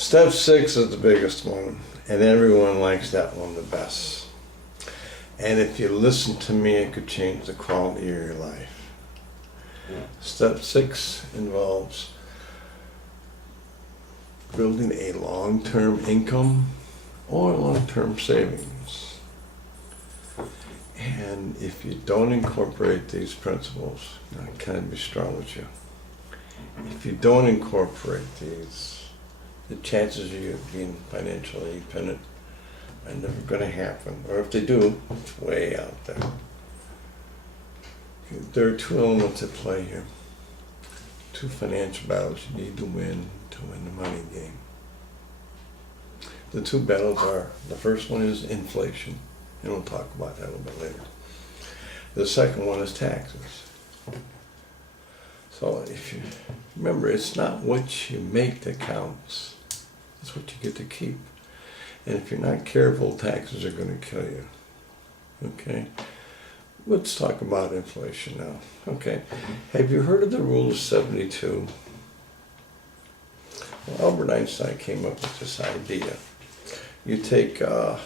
Step 6 is the biggest one, and everyone likes that one the best. And if you listen to me, it could change the quality of your life. Step 6 involves building a long-term income or long-term savings. And if you don't incorporate these principles, I can't be strong with you. If you don't incorporate these, the chances of you being financially independent are never going to happen. Or if they do, it's way out there. There are two elements at play here. Two financial battles you need to win the money game. The two battles are, the first one is inflation, and we'll talk about that a little bit later. The second one is taxes. So if you remember, it's not what you make that counts, it's what you get to keep. And if you're not careful, taxes are going to kill you. Okay? Let's talk about inflation now. Okay. Have you heard of the rule of 72? Well, Albert Einstein came up with this idea. You take the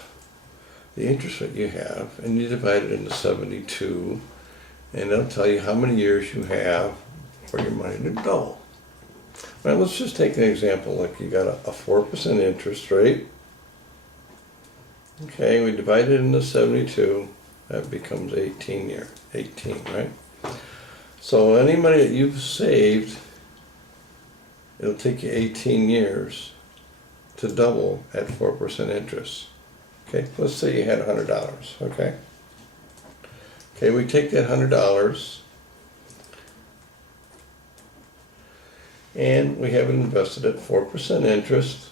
interest rate you have and you divide it into 72, and it'll tell you how many years you have for your money to double. Now let's just take an example, like you got a 4% interest rate. Okay, we divide it into 72, that becomes 18, right? So any money that you've saved, it'll take you 18 years to double at 4% interest. Okay, let's say you had $100, okay? Okay, we take that $100 and we have it invested at 4% interest.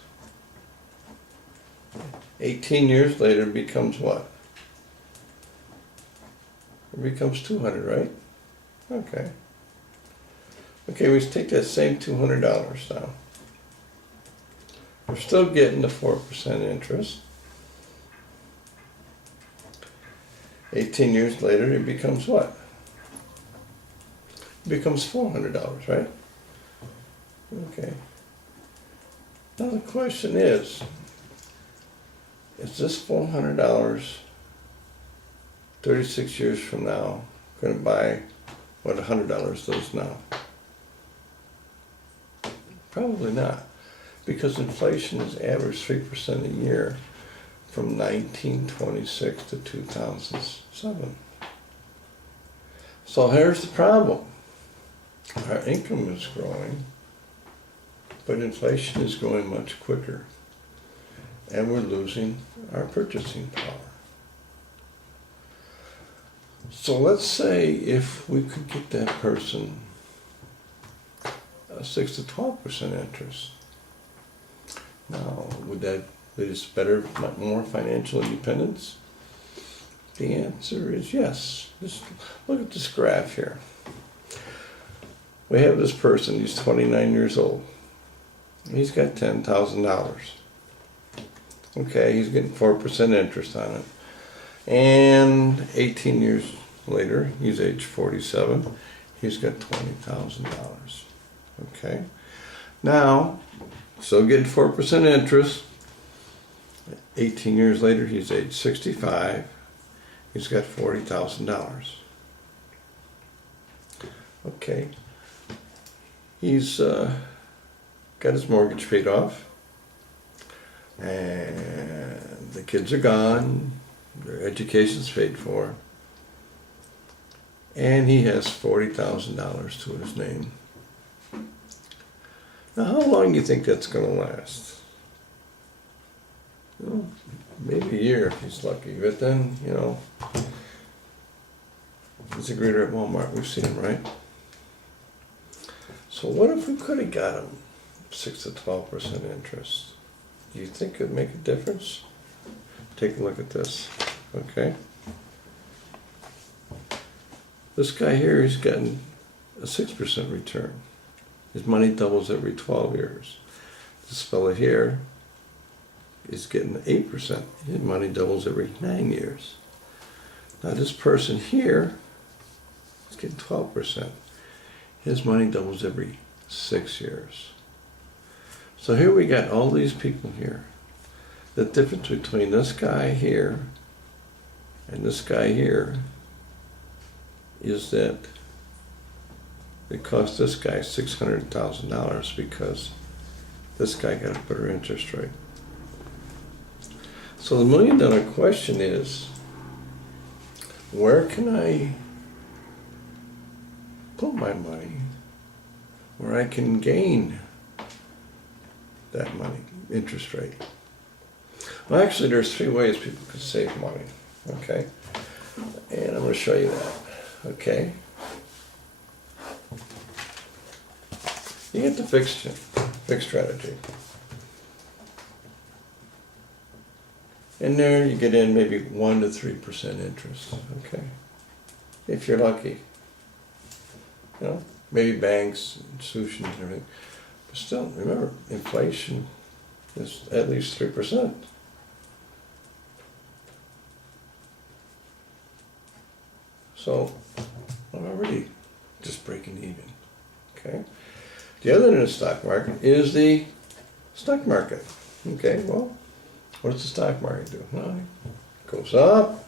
18 years later it becomes what? It becomes $200, right? Okay. Okay, we take that same $200 now. We're still getting the 4% interest. 18 years later, it becomes what? It becomes $400, right? Okay. Now the question is this $400 36 years from now going to buy what $100 does now? Probably not, because inflation has averaged 3% a year from 1926 to 2007. So here's the problem. Our income is growing, but inflation is growing much quicker, and we're losing our purchasing power. So let's say if we could get that person a 6 to 12% interest. Now, would that lead us better, more financial independence? The answer is yes. Just look at this graph here. We have this person, he's 29 years old. He's got $10,000. Okay, he's getting 4% interest on it. And 18 years later, he's age 47, he's got $20,000. Okay, now, still getting 4% interest. 18 years later, he's age 65, he's got $40,000. Okay, he's got his mortgage paid off, and the kids are gone, their education's paid for, and he has $40,000 to his name. Now, how long do you think that's going to last? Well, maybe a year if he's lucky, but then, you know, he's a greeter at Walmart, we've seen him, right? So what if we could have got him 6 to 12% interest? Do you think it would make a difference? Take a look at this, okay? This guy here, he's getting a 6% return. His money doubles every 12 years. This fellow here is getting 8%. His money doubles every 9 years. Now this person here is getting 12%. His money doubles every 6 years. So here we got all these people here. The difference between this guy here and this guy here is that it cost this guy $600,000 because this guy got a better interest rate. So the million-dollar question is, where can I put my money where I can gain that money, interest rate? Well, actually, there's 3 ways people can save money, okay? And I'm going to show you that, okay? You get the fixed strategy. And there you get in maybe 1 to 3% interest, okay? If you're lucky. You know, maybe banks, institutions, and everything. But still, remember, inflation is at least 3%. So I'm already just breaking even, okay? The other end of the stock market is the stock market. Okay, well, what does the stock market do? Well, it goes up,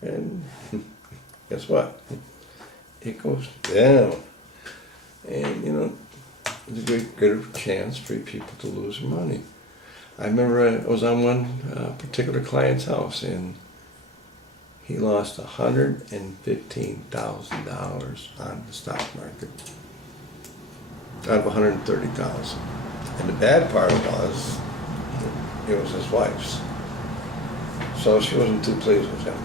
and guess what? It goes down. And, you know, there's a greater chance for people to lose their money. I remember I was on one particular client's house, and he lost $115,000 on the stock market out of $130,000. And the bad part was, it was his wife's. So she wasn't too pleased with him.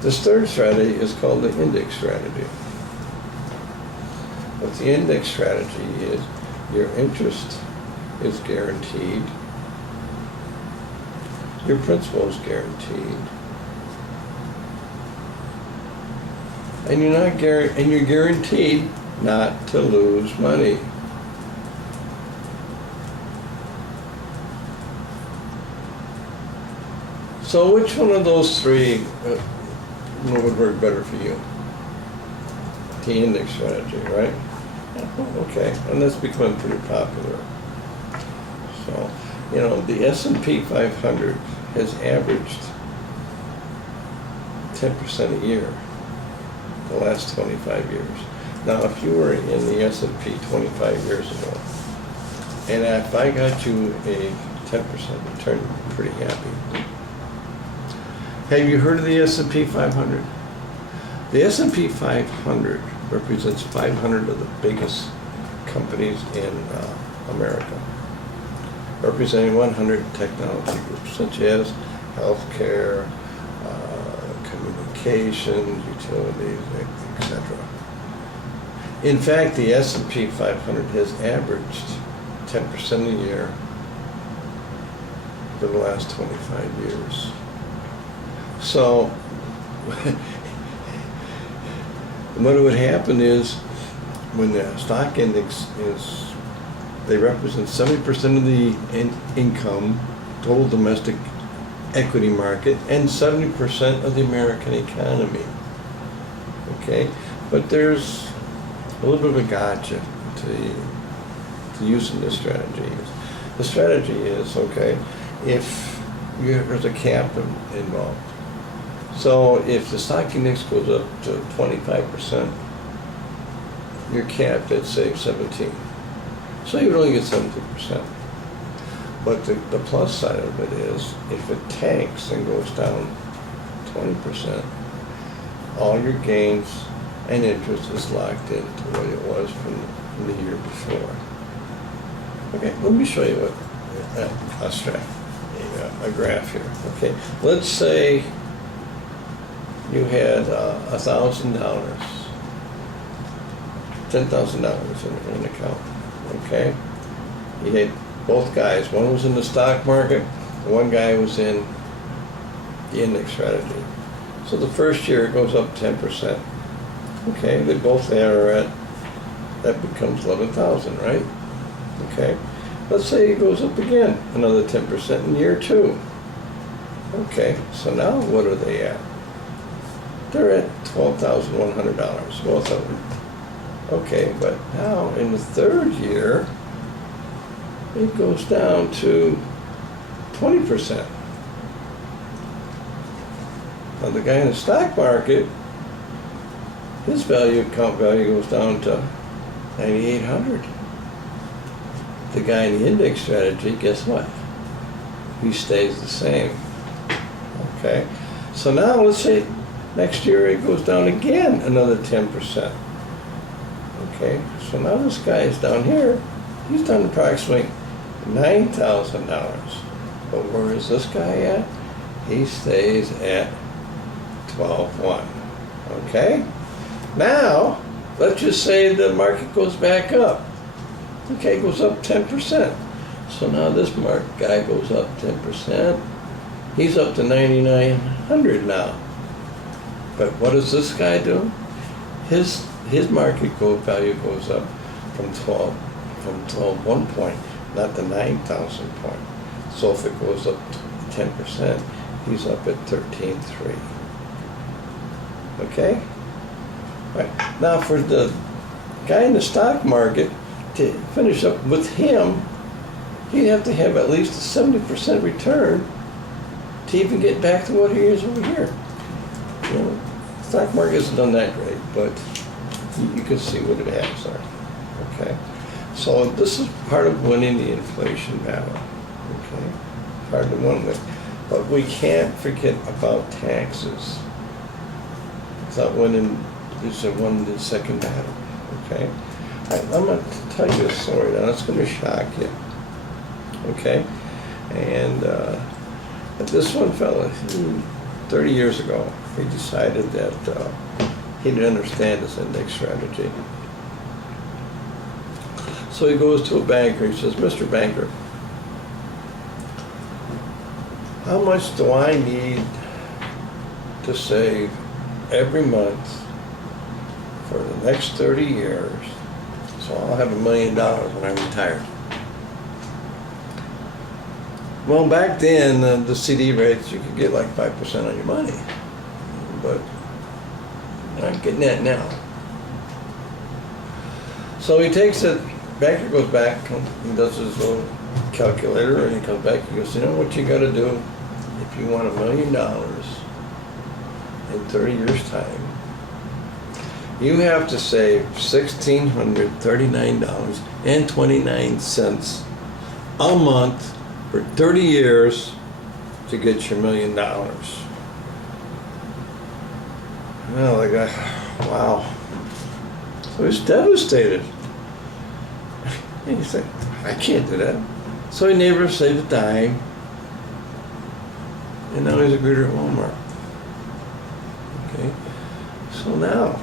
This third strategy is called the index strategy. What the index strategy is, your interest is guaranteed, your principal is guaranteed, and you're guaranteed not to lose money. So which one of those 3 would work better for you? The index strategy, right? Okay, and that's becoming pretty popular. So, you know, the S&P 500 has averaged 10% a year the last 25 years. Now, if you were in the S&P 25 years ago, and if I got you a 10% return, you'd be pretty happy. Have you heard of the S&P 500? The S&P 500 represents 500 of the biggest companies in America, representing 100 technology groups, such as healthcare, communications, utilities, etc. In fact, the S&P 500 has averaged 10% a year for the last 25 years. So, what would happen is, when the stock index they represent 70% of the income, total domestic equity market, and 70% of the American economy. Okay, but there's a little bit of a gotcha to using this strategy. The strategy is, okay, if there's a cap involved. So if the stock index goes up to 25%, you're capped at, say, 17. So you would only get 17%. But the plus side of it is, if it tanks and goes down 20%, all your gains and interest is locked into what it was from the year before. Okay, let me show you a graph here. Okay, let's say you had $1,000, $10,000 in an account. Okay, you had both guys. One was in the stock market, and one guy was in the index strategy. So the first year it goes up 10%. Okay, they both are at, that becomes 11,000, right? Okay, let's say it goes up again, another 10% in year 2. Okay, so now what are they at? They're at $12,100, both of them. Okay, but now in the third year, it goes down to 20%. Now the guy in the stock market, his account value goes down to 9,800. The guy in the index strategy, guess what? He stays the same. Okay, so now let's say next year it goes down again another 10%. Okay, so now this guy is down here. He's done approximately $9,000. But where is this guy at? He stays at 12.1. Okay, now let's just say the market goes back up. Okay, goes up 10%. So now this guy goes up 10%. He's up to 9,900 now. But what does this guy do? His market value goes up from 12.1 point, not the 9,000 point. So if it goes up 10%, he's up at 13.3. Okay? Right. Now for the guy in the stock market, to finish up with him, he'd have to have at least a 70% return to even get back to what he is over here. You know, the stock market hasn't done that great, but you can see what it has there. Okay, so this is part of winning the inflation battle. Okay, hard to win with, but we can't forget about taxes. It's not winning. It's a won the second battle. Okay, I'm going to tell you a story now. It's going to shock you. Okay, and this one fella, 30 years ago, he decided that he didn't understand his index strategy. So he goes to a banker. He says, "Mr. Banker, how much do I need to save every month for the next 30 years so I'll have $1 million when I'm retired?" Well, back then, the CD rates, you could get like 5% on your money. But I'm getting that now. So he takes it, banker goes back, he does his little calculator, and he comes back, he goes, "You know what you got to do if you want $1 million in 30 years' time? You have to save $1,639.29 a month for 30 years to get your $1 million." Well, the guy, wow. So he's devastated. And he's like, "I can't do that." So he never saved a dime. And now he's a greeter at Walmart. Okay. So now,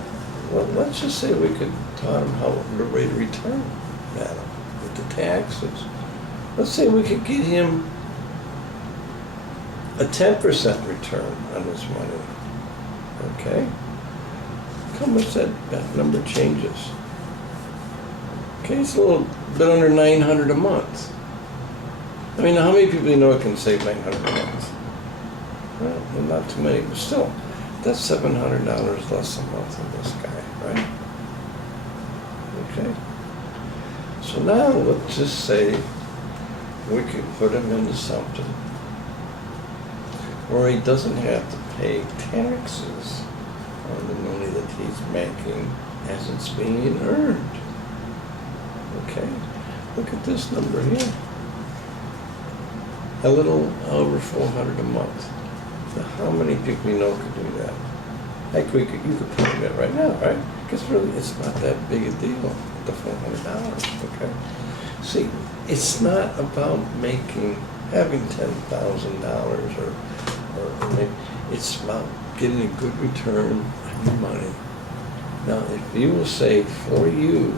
well, let's just say we could taught him how the rate of return matter with the taxes. Let's say we could get him a 10% return on his money. Okay? How much that number changes? Okay, it's a little bit under $900 a month. I mean, how many people you know can save $900 a month? Well, not too many, but still, that's $700 less a month than this guy, right? Okay. So now let's just say we could put him into something where he doesn't have to pay taxes on the money that he's making as it's being earned. Okay, look at this number here. A little over $400 a month. Now, how many people you know could do that? Heck, you could put him in right now, right? Because really, it's not that big a deal, the $400, okay? See, it's not about having $10,000 or it's about getting a good return on your money. Now, if you will save for you,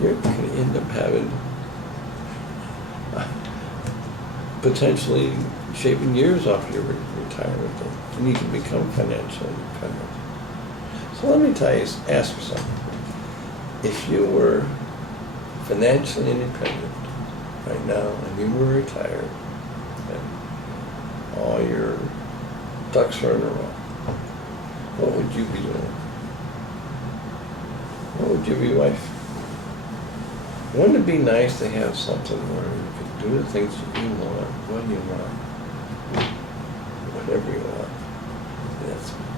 you're going to end up having potentially shaving years off your retirement, and you can become financially independent. So let me ask you something. If you were financially independent right now and you were retired and all your ducks are in a row, what would you be doing? what would you give your wife? Wouldn't it be nice to have something where you could do the things that you want, when you want, whatever you want?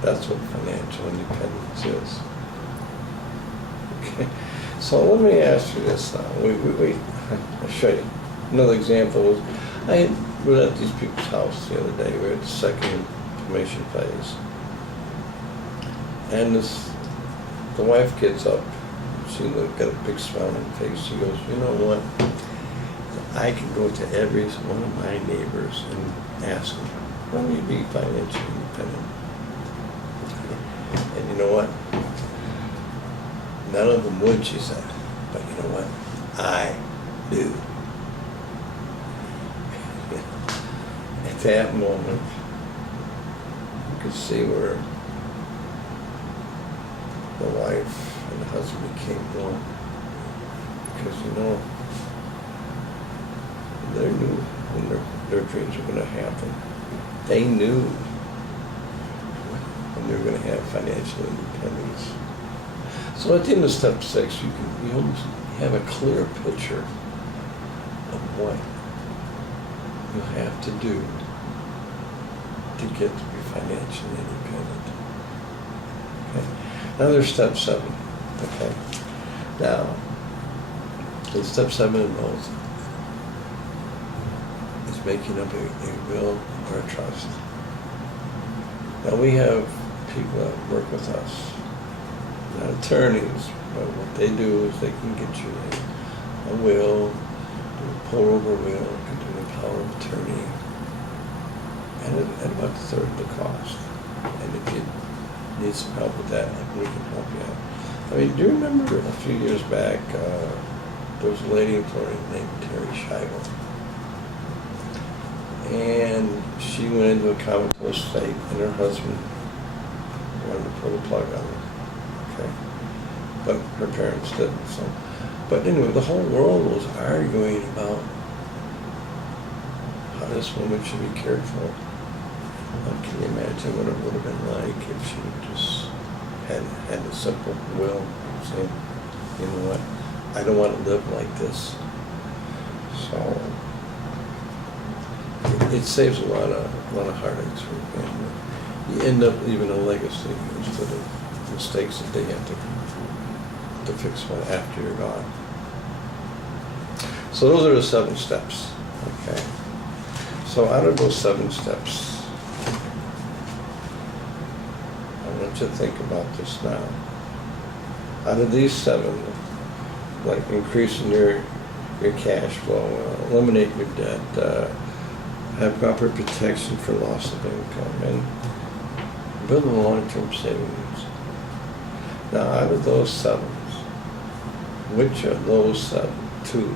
That's what financial independence is. Okay, so let me ask you this now. I'll show you. Another example was, we were at these people's house the other day. We were at the second information phase. And the wife gets up. She got a big smile on her face. She goes, you know what? I can go to every one of my neighbors and ask them, when will you be financially independent? And you know what? None of them would, she said. But you know what? I do. At that moment, you could see where the wife and the husband became one. Because you know, they knew when their dreams were going to happen. They knew when they were going to have financial independence. So at the end of step 6, you almost have a clear picture of what you have to do to get to be financially independent. Okay. Now there's step 7. Okay. Now, in step 7 involves is making up a will or a trust. Now we have people that work with us, not attorneys, but what they do is they can get you a will, do a pour-over will, can do a power of attorney, and at about a third of the cost. And if you need some help with that, we can help you out. I mean, do you remember a few years back, there was a lady in Florida named Terry Scheibel, and she went into a comatose state, and her husband wanted to pull the plug on her. Okay, but her parents didn't. So, but anyway, the whole world was arguing about how this woman should be cared for. Can you imagine what it would have been like if she just had a simple will, saying, you know what, I don't want to live like this. So it saves a lot of heartaches for the family. You end up leaving a legacy instead of mistakes that they have to fix one after you're gone. So those are the 7 steps. Okay. So out of those 7 steps, I want you to think about this now. Out of these 7, like increasing your cash flow, eliminate your debt, have proper protection for loss of income, and build a long-term savings. Now, out of those 7, which of those 2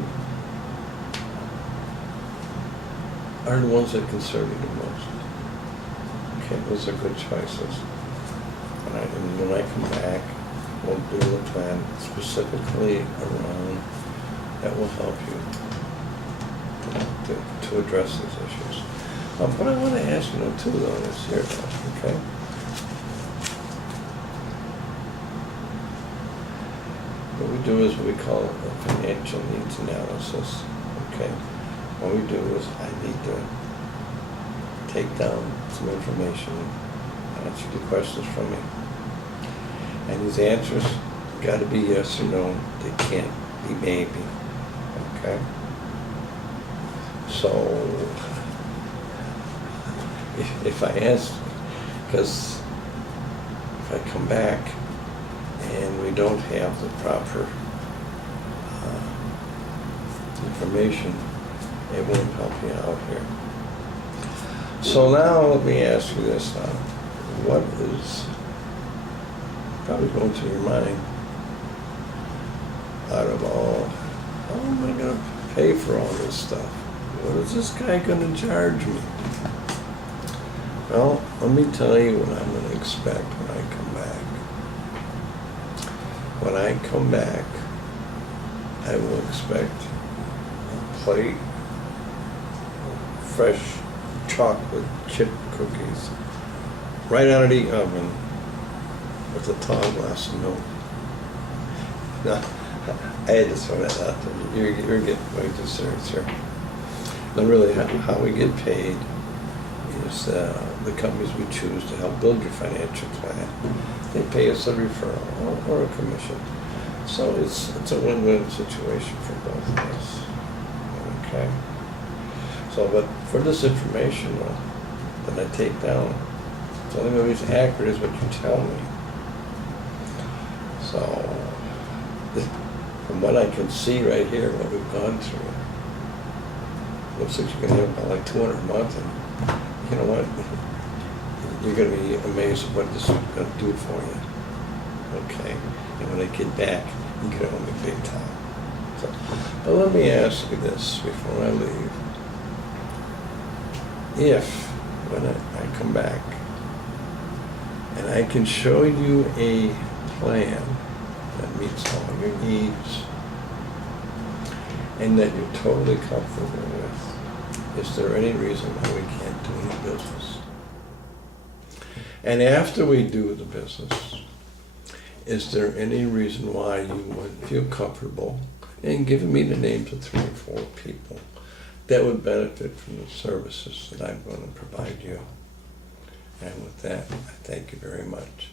are the ones that concern you the most? Okay, those are good choices. And when I come back, we'll do a plan specifically around that will help you to address these issues. But I want to ask you too, though, this here, okay? What we do is what we call a financial needs analysis, okay? What we do is I need to take down some information, answer the questions from me. And these answers got to be yes or no. They can't be maybe, okay? So, if I answer, because if I come back and we don't have the proper information, it won't help you out here. So now let me ask you this now. What is probably going through your mind out of all, how am I going to pay for all this stuff? What is this guy going to charge me? Well, let me tell you what I'm going to expect when I come back. When I come back, I will expect a plate of fresh chocolate chip cookies right out of the oven with a tall glass of milk. No, I had to throw that out there. You're getting way too serious here. No, really, how we get paid is the companies we choose to help build your financial plan. They pay us a referral or a commission. So it's a win-win situation for both of us. Okay? So, but for this information that I take down, it's only going to be as accurate as what you tell me. So, from what I can see right here, what we've gone through, looks like you're going to have about like 200 a month, and you know what? You're going to be amazed at what this is going to do for you. Okay? And when I get back, you're going to owe me big time. So, but let me ask you this before I leave. If, when I come back, and I can show you a plan that meets all your needs, and that you're totally comfortable with, is there any reason why we can't do any business? And after we do the business, is there any reason why you wouldn't feel comfortable in giving me the names of 3 or 4 people that would benefit from the services that I'm going to provide you? And with that, I thank you very much.